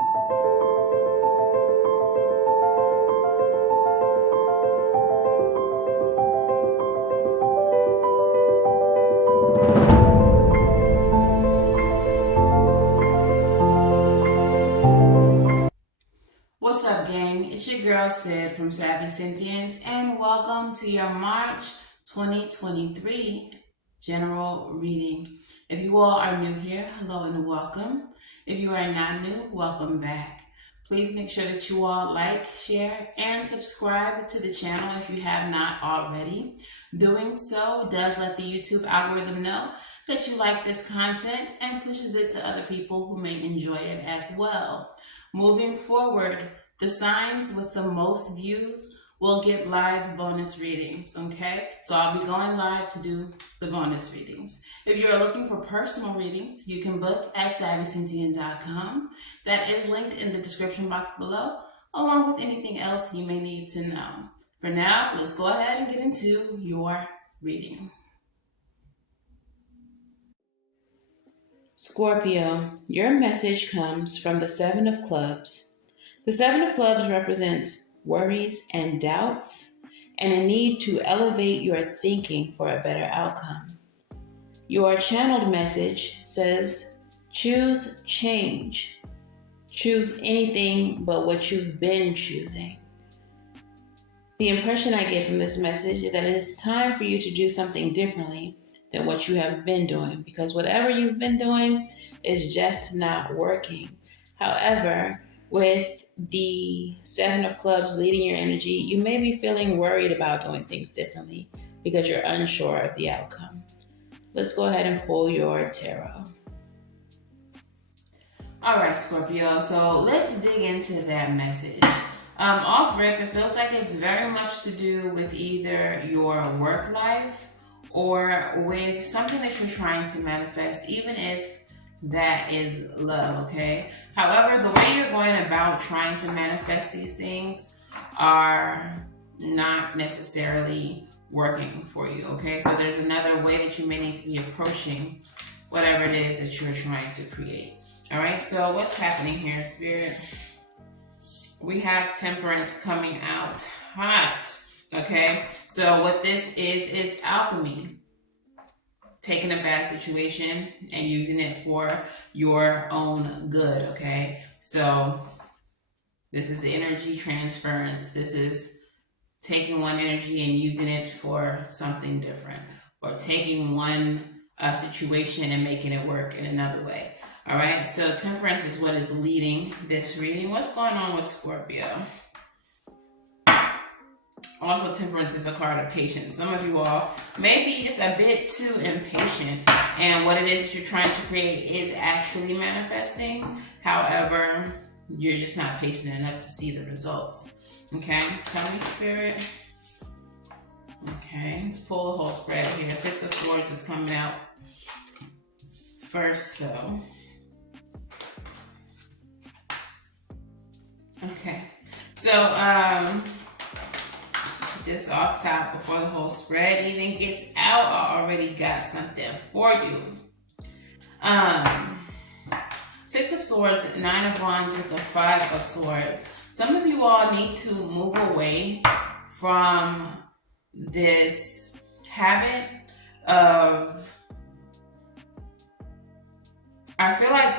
What's up, gang? It's your girl Sid from Savy, Sentient, and welcome to your March 2023 general reading. If you all are new here, hello and welcome. If you are not new, welcome back. Please make sure that you all like, share, and subscribe to the channel if you have not already. Doing so does let the YouTube algorithm know that you like this content and pushes it to other people who may enjoy it as well. Moving forward, the signs with the most views will get live bonus readings, okay? So I'll be going live to do the bonus readings. If you're looking for personal readings, you can book at SavySentient.com. That is linked in the description box below, along with anything else you may need to know. For now, let's go ahead and get into your reading. Scorpio, your message comes from the Seven of Clubs. The Seven of Clubs represents worries and doubts and a need to elevate your thinking for a better outcome. Your channeled message says, choose change. Choose anything but what you've been choosing. The impression I get from this message is that it is time for you to do something differently than what you have been doing, because whatever you've been doing is just not working. However, with the Seven of Clubs leading your energy, you may be feeling worried about doing things differently because you're unsure of the outcome. Let's go ahead and pull your tarot. All right, Scorpio, so let's dig into that message. Off rip, it feels like it's very much to do with either your work life or with something that you're trying to manifest, even if that is love, okay? However, the way you're going about trying to manifest these things are not necessarily working for you, okay? So there's another way that you may need to be approaching whatever it is that you're trying to create. All right, so what's happening here, Spirit? We have Temperance coming out hot, okay? So what this is alchemy. Taking a bad situation and using it for your own good, okay? So this is energy transference. This is taking one energy and using it for something different, or taking one situation and making it work in another way. All right, so Temperance is what is leading this reading. What's going on with Scorpio? Also, Temperance is a card of patience. Some of you all may be just a bit too impatient, and what it is that you're trying to create is actually manifesting. However, you're just not patient enough to see the results. Okay, tell me, Spirit. Okay, let's pull the whole spread here. Six of Swords is coming out first, though. Okay, so just off top, before the whole spread even gets out, I already got something for you. Six of Swords, Nine of Wands with the Five of Swords. Some of you all need to move away from this habit of, I feel like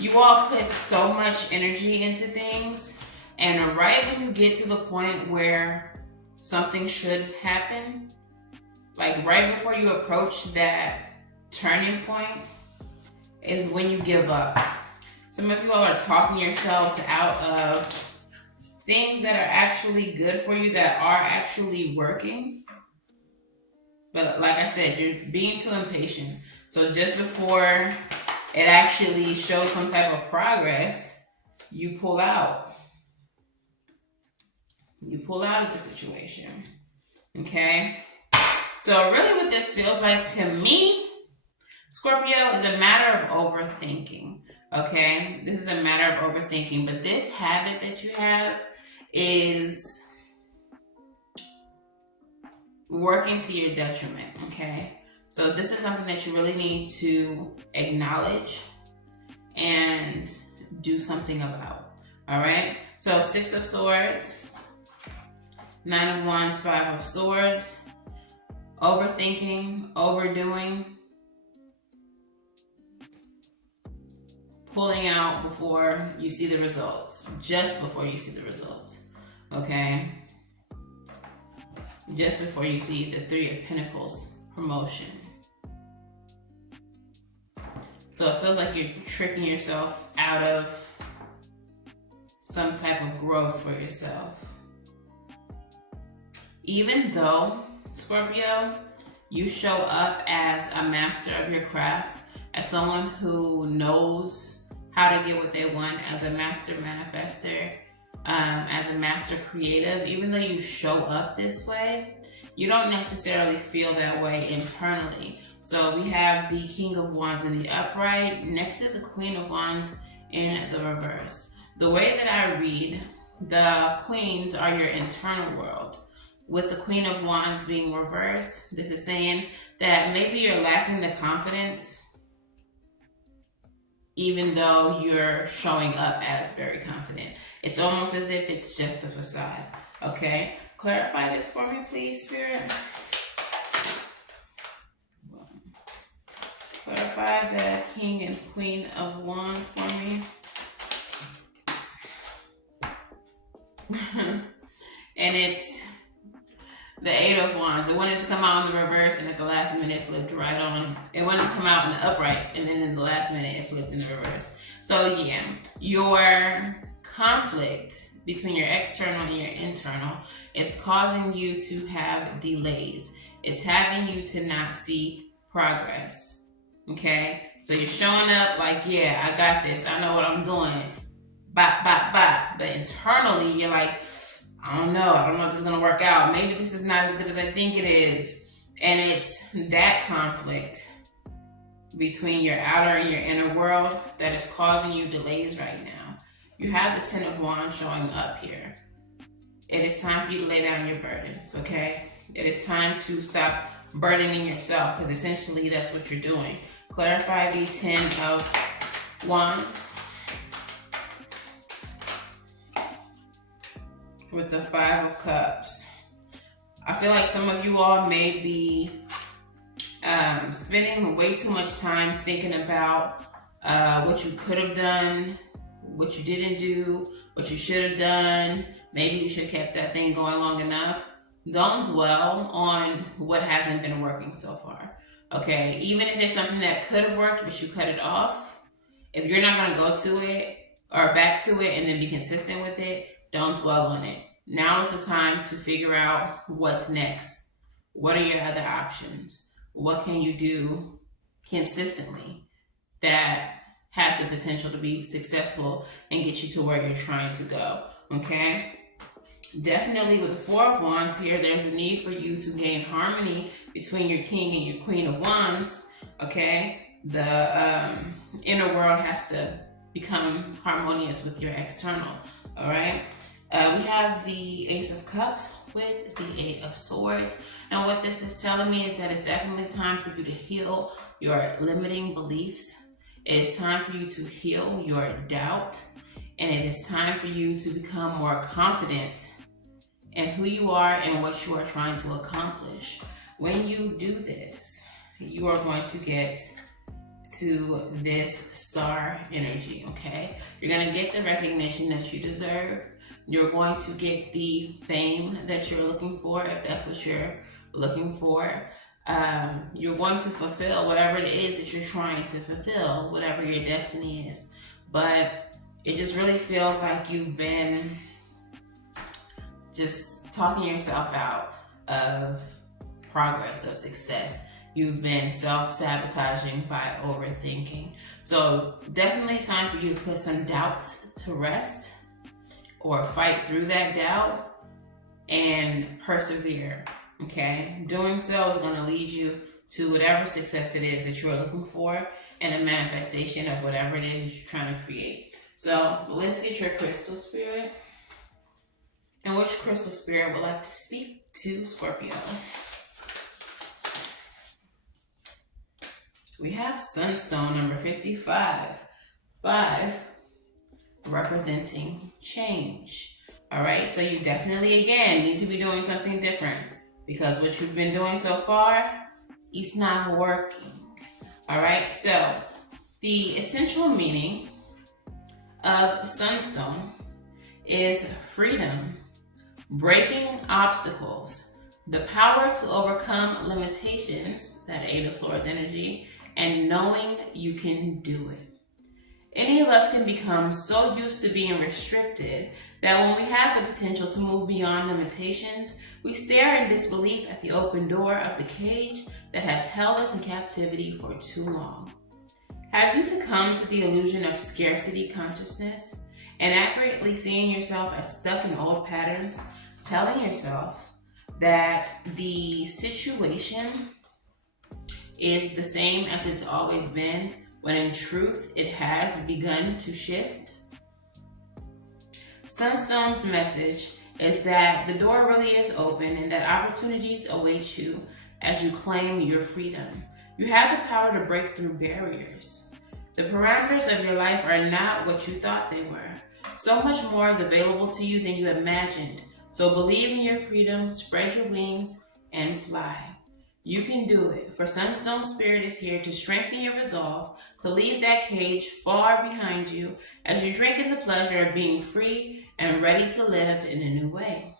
you all put so much energy into things, and right when you get to the point where something should happen, like right before you approach that turning point, is when you give up. Some of you all are talking yourselves out of things that are actually good for you, that are actually working. But like I said, you're being too impatient. So just before it actually shows some type of progress, you pull out. You pull out of the situation, okay? So really what this feels like to me, Scorpio, is a matter of overthinking, okay? This is a matter of overthinking, but this habit that you have is working to your detriment, okay? So this is something that you really need to acknowledge and do something about. All right. So 6 of Swords, 9 of Wands, 5 of Swords. Overthinking, overdoing, pulling out before you see the results, just before you see the results, okay? Just before you see the 3 of Pentacles promotion. So it feels like you're tricking yourself out of some type of growth for yourself. Even though, Scorpio, you show up as a master of your craft, as someone who knows how to get what they want, as a master manifester, as a master creative. Even though you show up this way, you don't necessarily feel that way internally. So we have the King of Wands in the upright next to the Queen of Wands in the reverse. The way that I read, the queens are your internal world. With the Queen of Wands being reversed, this is saying that maybe you're lacking the confidence, even though you're showing up as very confident. It's almost as if it's just a facade, okay? Clarify this for me, please, Spirit. Clarify the King and Queen of Wands for me. And it's the 8 of Wands. It wanted to come out in the reverse, and at the last minute, it flipped right on. It wanted to come out in the upright, and then in the last minute, it flipped in the reverse. So yeah, your conflict between your external and your internal is causing you to have delays. It's having you to not see progress, okay? So you're showing up like, yeah, I got this. I know what I'm doing. Bop, bop, bop. But internally, you're like, I don't know if this is going to work out. Maybe this is not as good as I think it is. And it's that conflict between your outer and your inner world that is causing you delays right now. You have the 10 of Wands showing up here. It is time for you to lay down your burdens, okay? It is time to stop burdening yourself, because essentially that's what you're doing. Clarify the 10 of Wands with the 5 of Cups. I feel like some of you all may be spending way too much time thinking about what you could have done, what you didn't do, what you should have done. Maybe you should have kept that thing going long enough. Don't dwell on what hasn't been working so far, okay? Even if it's something that could have worked, but you cut it off, if you're not gonna go to it or back to it and then be consistent with it, don't dwell on it. Now is the time to figure out what's next. What are your other options? What can you do consistently that has the potential to be successful and get you to where you're trying to go, okay? Definitely with the 4 of Wands here, there's a need for you to gain harmony between your King and your Queen of Wands, okay? The inner world has to become harmonious with your external, all right? We have the Ace of Cups with the 8 of Swords. And what this is telling me is that it's definitely time for you to heal your limiting beliefs. It is time for you to heal your doubt. And it is time for you to become more confident in who you are and what you are trying to accomplish. When you do this, you are going to get to this star energy, okay? You're gonna get the recognition that you deserve. You're going to get the fame that you're looking for, if that's what you're looking for. You're going to fulfill whatever it is that you're trying to fulfill, whatever your destiny is. But it just really feels like you've been just talking yourself out of progress, of success. You've been self-sabotaging by overthinking. So definitely time for you to put some doubts to rest, or fight through that doubt and persevere, okay? Doing so is gonna lead you to whatever success it is that you're looking for and a manifestation of whatever it is that you're trying to create. So let's get your crystal spirit. And which crystal spirit would like to speak to Scorpio? We have Sunstone number 55. 5 representing change. All right, so you definitely, again, need to be doing something different because what you've been doing so far, it's not working. All right, so the essential meaning of sunstone is freedom, breaking obstacles, the power to overcome limitations, that Eight of Swords energy, and knowing you can do it. Any of us can become so used to being restricted that when we have the potential to move beyond limitations, we stare in disbelief at the open door of the cage that has held us in captivity for too long. Have you succumbed to the illusion of scarcity consciousness and accurately seeing yourself as stuck in old patterns, telling yourself that the situation is the same as it's always been, when in truth it has begun to shift? Sunstone's message is that the door really is open and that opportunities await you as you claim your freedom. You have the power to break through barriers. The parameters of your life are not what you thought they were. So much more is available to you than you imagined. So believe in your freedom, spread your wings, and fly. You can do it, for Sunstone Spirit is here to strengthen your resolve, to leave that cage far behind you as you drink in the pleasure of being free and ready to live in a new way.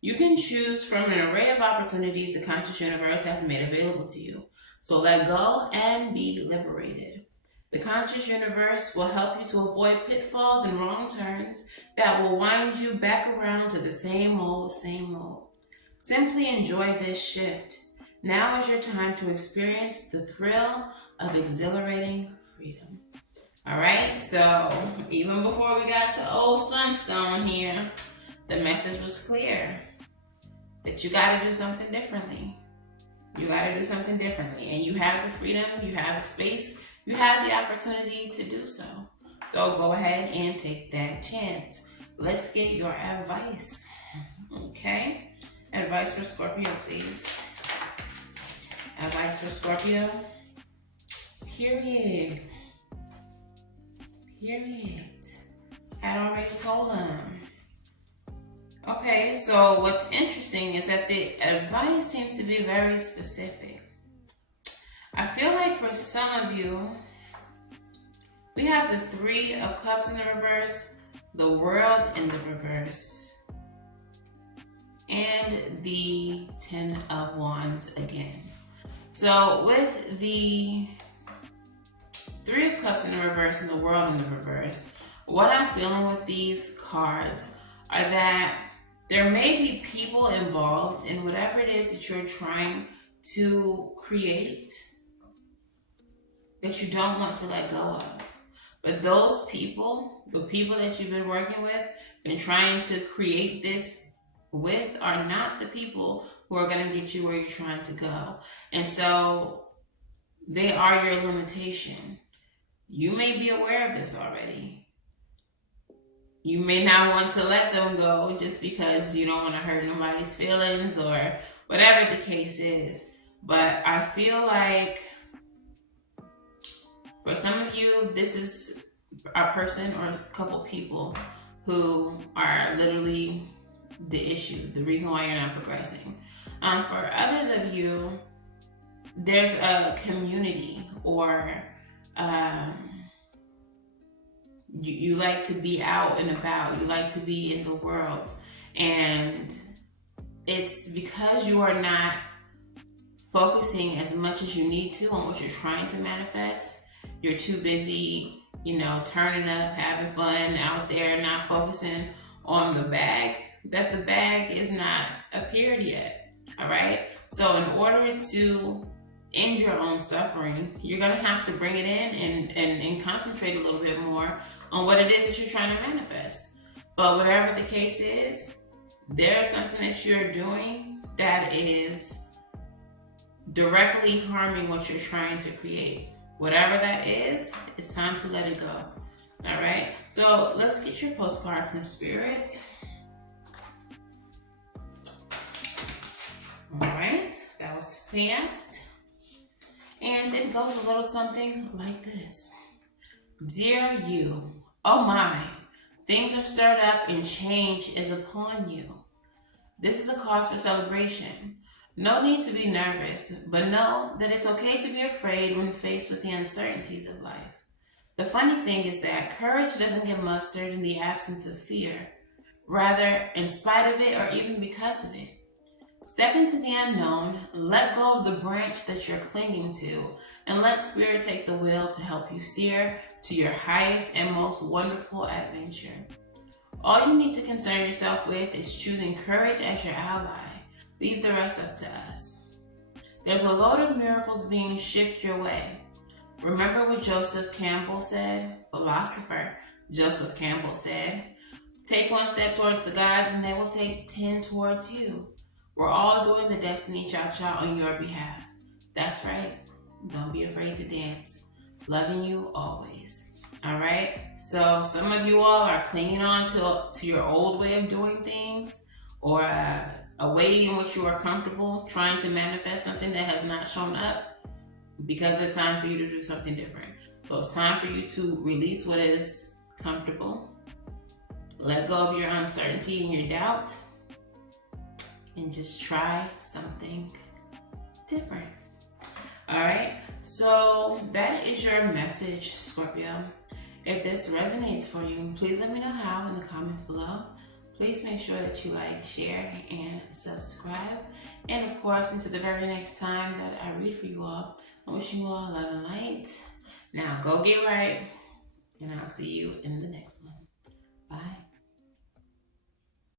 You can choose from an array of opportunities the conscious universe has made available to you. So let go and be liberated. The conscious universe will help you to avoid pitfalls and wrong turns that will wind you back around to the same old, same old. Simply enjoy this shift. Now is your time to experience the thrill of exhilarating freedom. All right, so even before we got to old Sunstone here, the message was clear that you got to do something differently. You got to do something differently, and you have the freedom, you have the space, you have the opportunity to do so. So go ahead and take that chance. Let's get your advice, okay? Advice for Scorpio, please. Advice for Scorpio. Period. Had already told them. Okay, so what's interesting is that the advice seems to be very specific. I feel like for some of you, we have the Three of Cups in the reverse, the World in the reverse, and the Ten of Wands again. So with the Three of Cups in the reverse and the World in the reverse, what I'm feeling with these cards are that there may be people involved in whatever it is that you're trying to create that you don't want to let go of. But those people, the people that you've been working with, been trying to create this with, are not the people who are going to get you where you're trying to go. And so they are your limitation. You may be aware of this already. You may not want to let them go just because you don't want to hurt nobody's feelings or whatever the case is. But I feel like for some of you, this is a person or a couple people who are literally the issue, the reason why you're not progressing. For others of you, there's a community or you like to be out and about, you like to be in the world, and it's because you are not focusing as much as you need to on what you're trying to manifest. You're too busy, turning up, having fun out there, not focusing on the bag, that the bag is not appeared yet. All right. So in order to end your own suffering, you're going to have to bring it in and concentrate a little bit more on what it is that you're trying to manifest. But whatever the case is, there's something that you're doing that is directly harming what you're trying to create. Whatever that is, it's time to let it go. All right. So let's get your postcard from Spirit. All right. That was fast. And it goes a little something like this. Dear you, oh my, Things are stirred up and change is upon you. This is a cause for celebration. No need to be nervous, but know that it's okay to be afraid when faced with the uncertainties of life. The funny thing is that courage doesn't get mustered in the absence of fear, rather, in spite of it or even because of it. Step into the unknown, let go of the branch that you're clinging to, and let Spirit take the wheel to help you steer to your highest and most wonderful adventure. All you need to concern yourself with is choosing courage as your ally. Leave the rest up to us. There's a load of miracles being shipped your way. Remember what Joseph Campbell said? Philosopher Joseph Campbell said, take one step towards the gods and they will take 10 towards you. We're all doing the Destiny Cha-Cha on your behalf. That's right. Don't be afraid to dance. Loving you always. All right? So some of you all are clinging on to your old way of doing things, or a way in which you are comfortable, trying to manifest something that has not shown up, because it's time for you to do something different. So it's time for you to release what is comfortable, let go of your uncertainty and your doubt, and just try something different. All right, so that is your message, Scorpio. If this resonates for you, please let me know how in the comments below. Please make sure that you like, share, and subscribe. And of course, until the very next time that I read for you all, I wish you all love and light. Now go get right, and I'll see you in the next one. Bye.